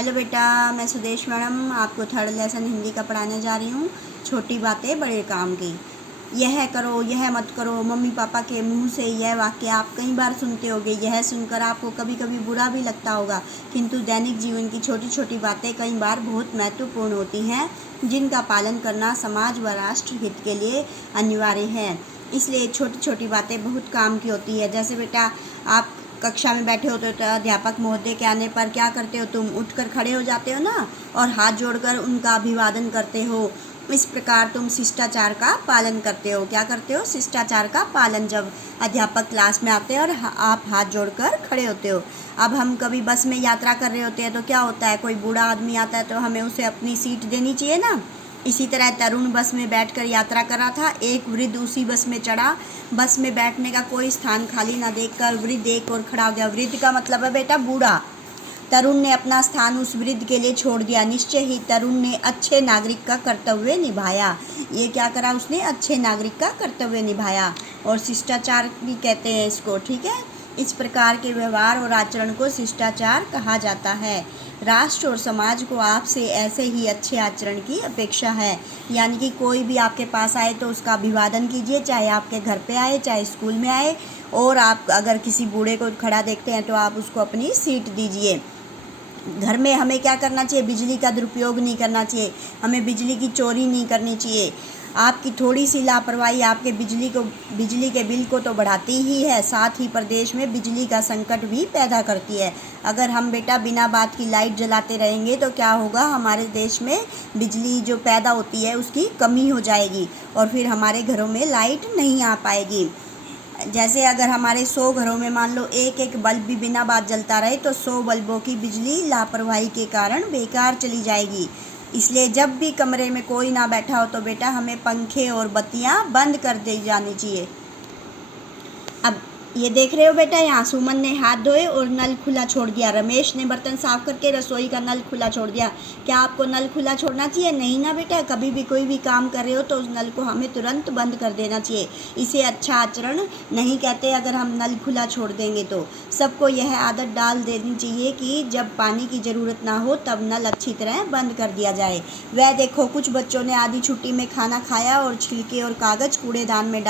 Hello बेटा, मैं Sudesh madam आपको थर्ड लेसन हिंदी का पढ़ाने जा रही हूँ। छोटी बातें बड़े काम की। यह करो, यह मत करो, मम्मी पापा के मुंह से यह वाक्य आप कई बार सुनते होंगे। यह सुनकर आपको कभी कभी बुरा भी लगता होगा, किंतु दैनिक जीवन की छोटी छोटी बातें कई बार बहुत महत्वपूर्ण होती हैं, जिनका पालन करना समाज व राष्ट्र हित के लिए अनिवार्य है। इसलिए छोटी छोटी बातें बहुत काम की होती है। जैसे बेटा, आप कक्षा में बैठे होते हो तो अध्यापक महोदय के आने पर क्या करते हो, तुम उठकर खड़े हो जाते हो ना, और हाथ जोड़कर उनका अभिवादन करते हो। इस प्रकार तुम शिष्टाचार का पालन करते हो। क्या करते हो? शिष्टाचार का पालन। जब अध्यापक क्लास में आते हैं और आप हाथ जोड़कर खड़े होते हो। अब हम कभी बस में यात्रा कर रहे होते हैं तो क्या होता है, कोई बूढ़ा आदमी आता है तो हमें उसे अपनी सीट देनी चाहिए ना। इसी तरह तरुण बस में बैठकर यात्रा कर रहा था। एक वृद्ध उसी बस में चढ़ा। बस में बैठने का कोई स्थान खाली ना देखकर वृद्ध एक और खड़ा हो गया। वृद्ध का मतलब है बेटा बूढ़ा। तरुण ने अपना स्थान उस वृद्ध के लिए छोड़ दिया। निश्चय ही तरुण ने अच्छे नागरिक का कर्तव्य निभाया। ये क्या करा उसने? अच्छे नागरिक का कर्तव्य निभाया। और शिष्टाचार भी कहते हैं इसको, ठीक है। इस प्रकार के व्यवहार और आचरण को शिष्टाचार कहा जाता है। राष्ट्र और समाज को आपसे ऐसे ही अच्छे आचरण की अपेक्षा है। यानी कि कोई भी आपके पास आए तो उसका अभिवादन कीजिए, चाहे आपके घर पे आए चाहे स्कूल में आए। और आप अगर किसी बूढ़े को खड़ा देखते हैं तो आप उसको अपनी सीट दीजिए। घर में हमें क्या करना चाहिए? बिजली का दुरुपयोग नहीं करना चाहिए। हमें बिजली की चोरी नहीं करनी चाहिए। आपकी थोड़ी सी लापरवाही आपके बिजली के बिल को तो बढ़ाती ही है, साथ ही प्रदेश में बिजली का संकट भी पैदा करती है। अगर हम बेटा बिना बात की लाइट जलाते रहेंगे तो क्या होगा? हमारे देश में बिजली जो पैदा होती है उसकी कमी हो जाएगी और फिर हमारे घरों में लाइट नहीं आ पाएगी। जैसे अगर हमारे 100 घरों में मान लो एक एक बल्ब भी बिना बात जलता रहे तो 100 बल्बों की बिजली लापरवाही के कारण बेकार चली जाएगी। इसलिए जब भी कमरे में कोई ना बैठा हो तो बेटा हमें पंखे और बत्तियां बंद कर दी जानी चाहिए। अब ये देख रहे हो बेटा, यहाँ सुमन ने हाथ धोए और नल खुला छोड़ दिया। रमेश ने बर्तन साफ करके रसोई का नल खुला छोड़ दिया। क्या आपको नल खुला छोड़ना चाहिए? नहीं ना बेटा। कभी भी कोई भी काम कर रहे हो तो उस नल को हमें तुरंत बंद कर देना चाहिए। इसे अच्छा आचरण नहीं कहते अगर हम नल खुला छोड़ देंगे तो। सबको यह आदत डाल देनी चाहिए कि जब पानी की ज़रूरत ना हो तब नल अच्छी तरह बंद कर दिया जाए। वह देखो, कुछ बच्चों ने आधी छुट्टी में खाना खाया और छिलके और कागज़ कूड़ेदान में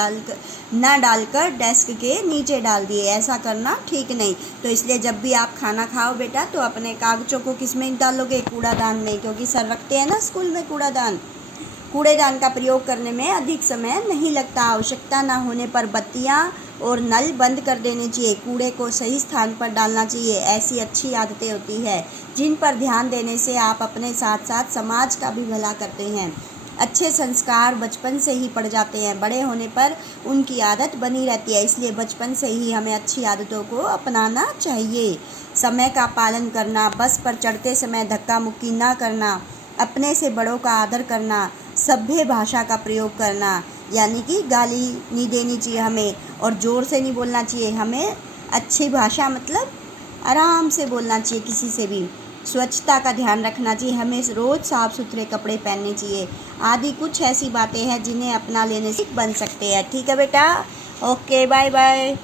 डालकर डेस्क के नीचे डाल दिए। ऐसा करना ठीक नहीं। तो इसलिए जब भी आप खाना खाओ बेटा तो अपने कागजों को किस में डालोगे? कूड़ादान में, क्योंकि सर रखते हैं ना स्कूल में कूड़ेदान का प्रयोग करने में अधिक समय नहीं लगता। आवश्यकता ना होने पर बत्तियां और नल बंद कर देने चाहिए। कूड़े को सही स्थान पर डालना चाहिए। ऐसी अच्छी आदतें होती है जिन पर ध्यान देने से आप अपने साथ साथ समाज का भी भला करते हैं। अच्छे संस्कार बचपन से ही पड़ जाते हैं, बड़े होने पर उनकी आदत बनी रहती है। इसलिए बचपन से ही हमें अच्छी आदतों को अपनाना चाहिए। समय का पालन करना, बस पर चढ़ते समय धक्का मुक्की ना करना, अपने से बड़ों का आदर करना, सभ्य भाषा का प्रयोग करना, यानी कि गाली नहीं देनी चाहिए हमें और ज़ोर से नहीं बोलना चाहिए। हमें अच्छी भाषा मतलब आराम से बोलना चाहिए किसी से भी। स्वच्छता का ध्यान रखना चाहिए। हमें रोज़ साफ़ सुथरे कपड़े पहनने चाहिए। आदि कुछ ऐसी बातें हैं जिन्हें अपना लेने से बन सकते हैं। ठीक है बेटा, ओके, बाय बाय।